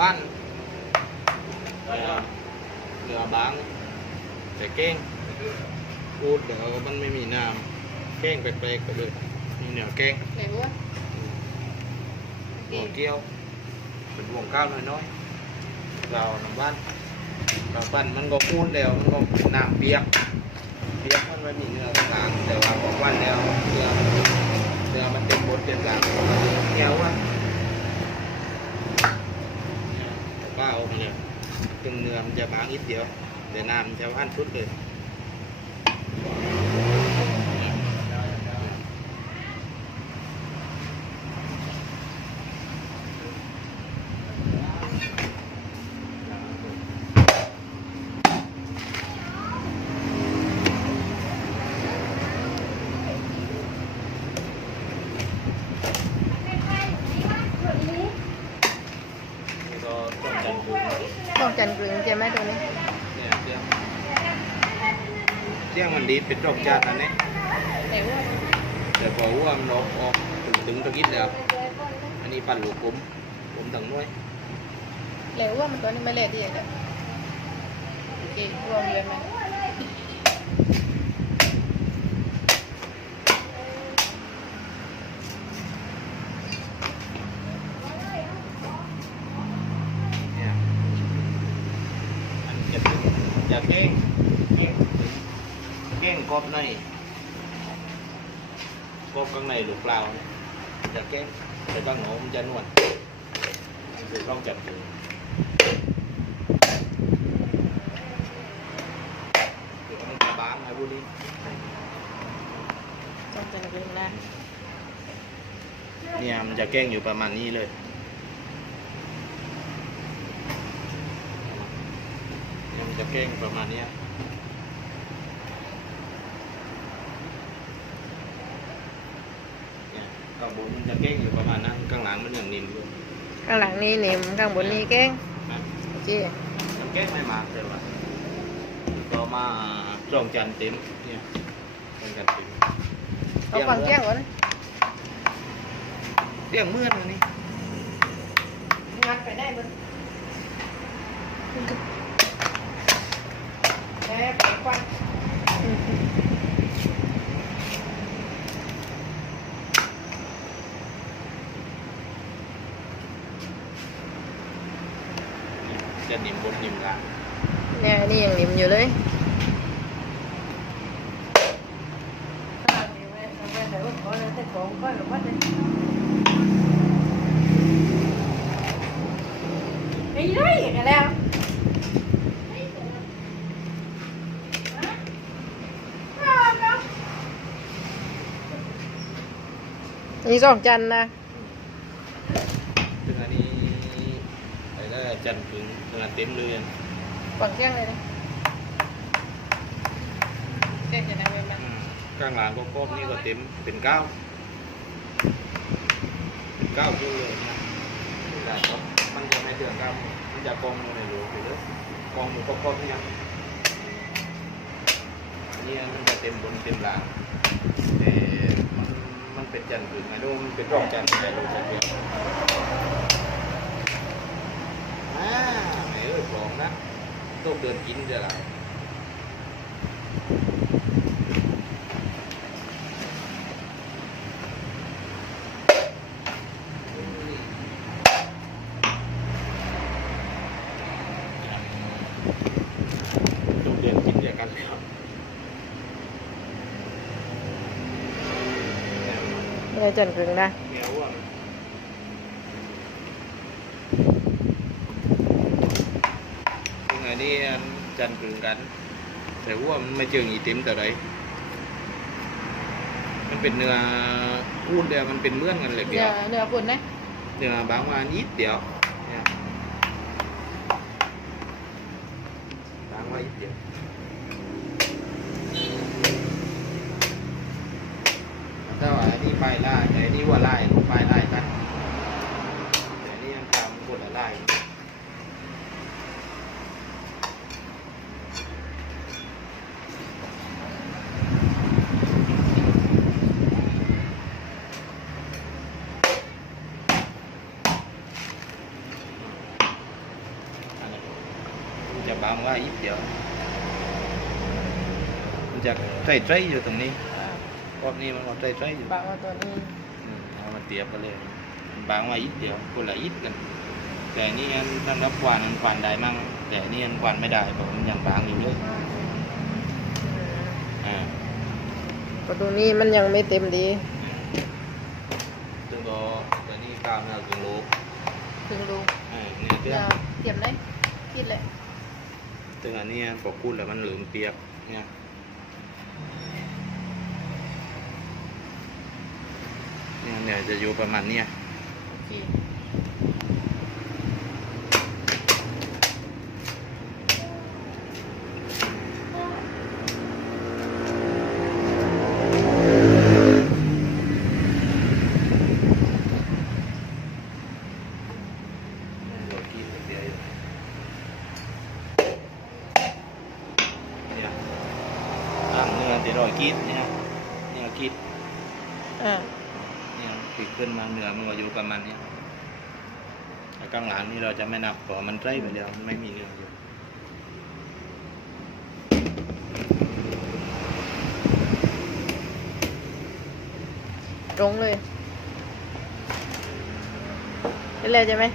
บ้านเรือบางแต่เก้งพูดเดี๋ยวมันไม่มีน้ำเก้งแปลกๆไปเลยนี่เนี่ยเก้ง ไหนวะ หัวเกี้ยวเป็นวงก้าวน้อยๆเราน้ำบ้านเราปั้นมันก็พูดเดียวมันก็เป็นน้ำเปียกมันไม่มีเนื้อข้างแต่ว่าบอกวันแล้วเนื้อมันเต็มบดเต็มหลังเงี้ยวอ่ะก็เอาไปเนี่ยตึงเนื้อมันจะบางนิดเดียวแต่น้ำจะพันชุดเลยต้องจันกรึงใช่ไหมตัวนี้ เนี่ยเที่ยงมันดีเป็นรสชาติอันนี้ ไหนวะ แต่พอว่ามันออกถึงตะกี้แล้วอันนี้ปั่นลูกผมตั้งน้อย ไหนวะมันตัวนี้ไม่เละดีเลยโอเครวมเลยไหม เนี่ยอันจะอย่าเก้งกรอบในกรอบข้างในหรือเปล่าอย่าเก้งแต่ข้างนอกมันจะนวลคือต้องจับถึงคือมันจะบางไอ้พวกนี้ ต้องจันกรึงนะ เนี่ยมันจะแกล้งอยู่ประมาณนี้เลยเนี่ยมันจะแกล้งประมาณเนี้ยเนี่ยข้างบนมันจะแกล้งอยู่ประมาณนั้นข้างหลังมันอย่างนิ่มอยู่ ข้างหลังนี่หนิมข้างบนนี่แก้ง นะ โอเค มันแกล้งไม่มากเลยว่ะต่อมาจ้องจันทร์เต็มเนี่ยจ้องจันทร์เต็ม เอาฟังแก้งก่อน เรียงเมื่อนอันนี้ งัดไปได้บนแม่ไปควันจะนิ่มบนนิ่มล่าง เนี่ยนี่ยังหนิมอยู่เลยไอ้ไรกันแล้วนี่สองจันนะ ซึ่งอันนี้อะไรก็จันทร์ถึงงานเต็มเลย ฝังแก้งเลยนะเจ๊จะได้ไหม ข้างหลังก็ครบนี่ก็เต็มเป็นเก้าอยู่เลยนะแต่ครับมันจะไม่เดือดครับมันจะกองอยู่ในรูไปเลยกองอยู่ครบๆเนี่ยอันนี้มันจะเต็มบนเต็มหลังแต่มันเป็นจันทร์ถึงไงดูมันเป็นรอบจันทร์ไงดูจันทร์เดียวไม่กองนะต้องเดินกินเดี๋ยวละต้องเดินกินเดียวกันแล้ว ไม่ได้จันกรึงนะ เหนียวอ่ะยังไงนี่จันทร์กึ่งกันแต่ว่ามันไม่เจออีเต็มแต่ไรมันเป็นเนื้อพูดเดียวมันเป็นเมื่อนกันเลยเดียว เนื้อปุ่นนะ เนื้อบางว่านิดเดียวเนี่ยบางว่านิดเดียวถ้าว่าอันนี้ปลายลายแต่อันนี้ว่าลายลูกปลายลายกันแต่อันนี้ยังตามคนละลาย เ างว่าอีกเดียวมันจะใส่อยู่ตรงนี้ อ่าร อบนี้มันก็ใส่อยู่ บางว่าตัวนี้ เอามาเตียบกันเลยมันบางว่าอีกเดียวคนละอีกกัน แต่นี่อันสำหรับควันมันควันได้มั่งแต่นี่อันควันไม่ได้เพราะมันยังบางอยู่เลยอ่า ประตูนี้มันยังไม่เต็มดี ซึ่งก็แต่นี่กล้ามเราถึงโลก ถึงดู เนี่ยเตี้ย อย่าเตรียมได้คิดเลย ซึ่งอันนี้พอพูดแล้วมันเหลืองเปียกเนี่ยเนี่ยจะอยู่ประมาณเนี้ย โอเคตั้งเนื้อจะรอยกีดเนี่ยกีด อ่า เนี่ยปิดขึ้นมาเนื้อมันก็อยู่ประมาณเนี้ยแต่ข้างหลังนี่เราจะไม่นับเพราะมันใกล้ไปแล้วมันไม่มีเนื้ออยู่ ตรงเลยเป็นไรใช่ไหม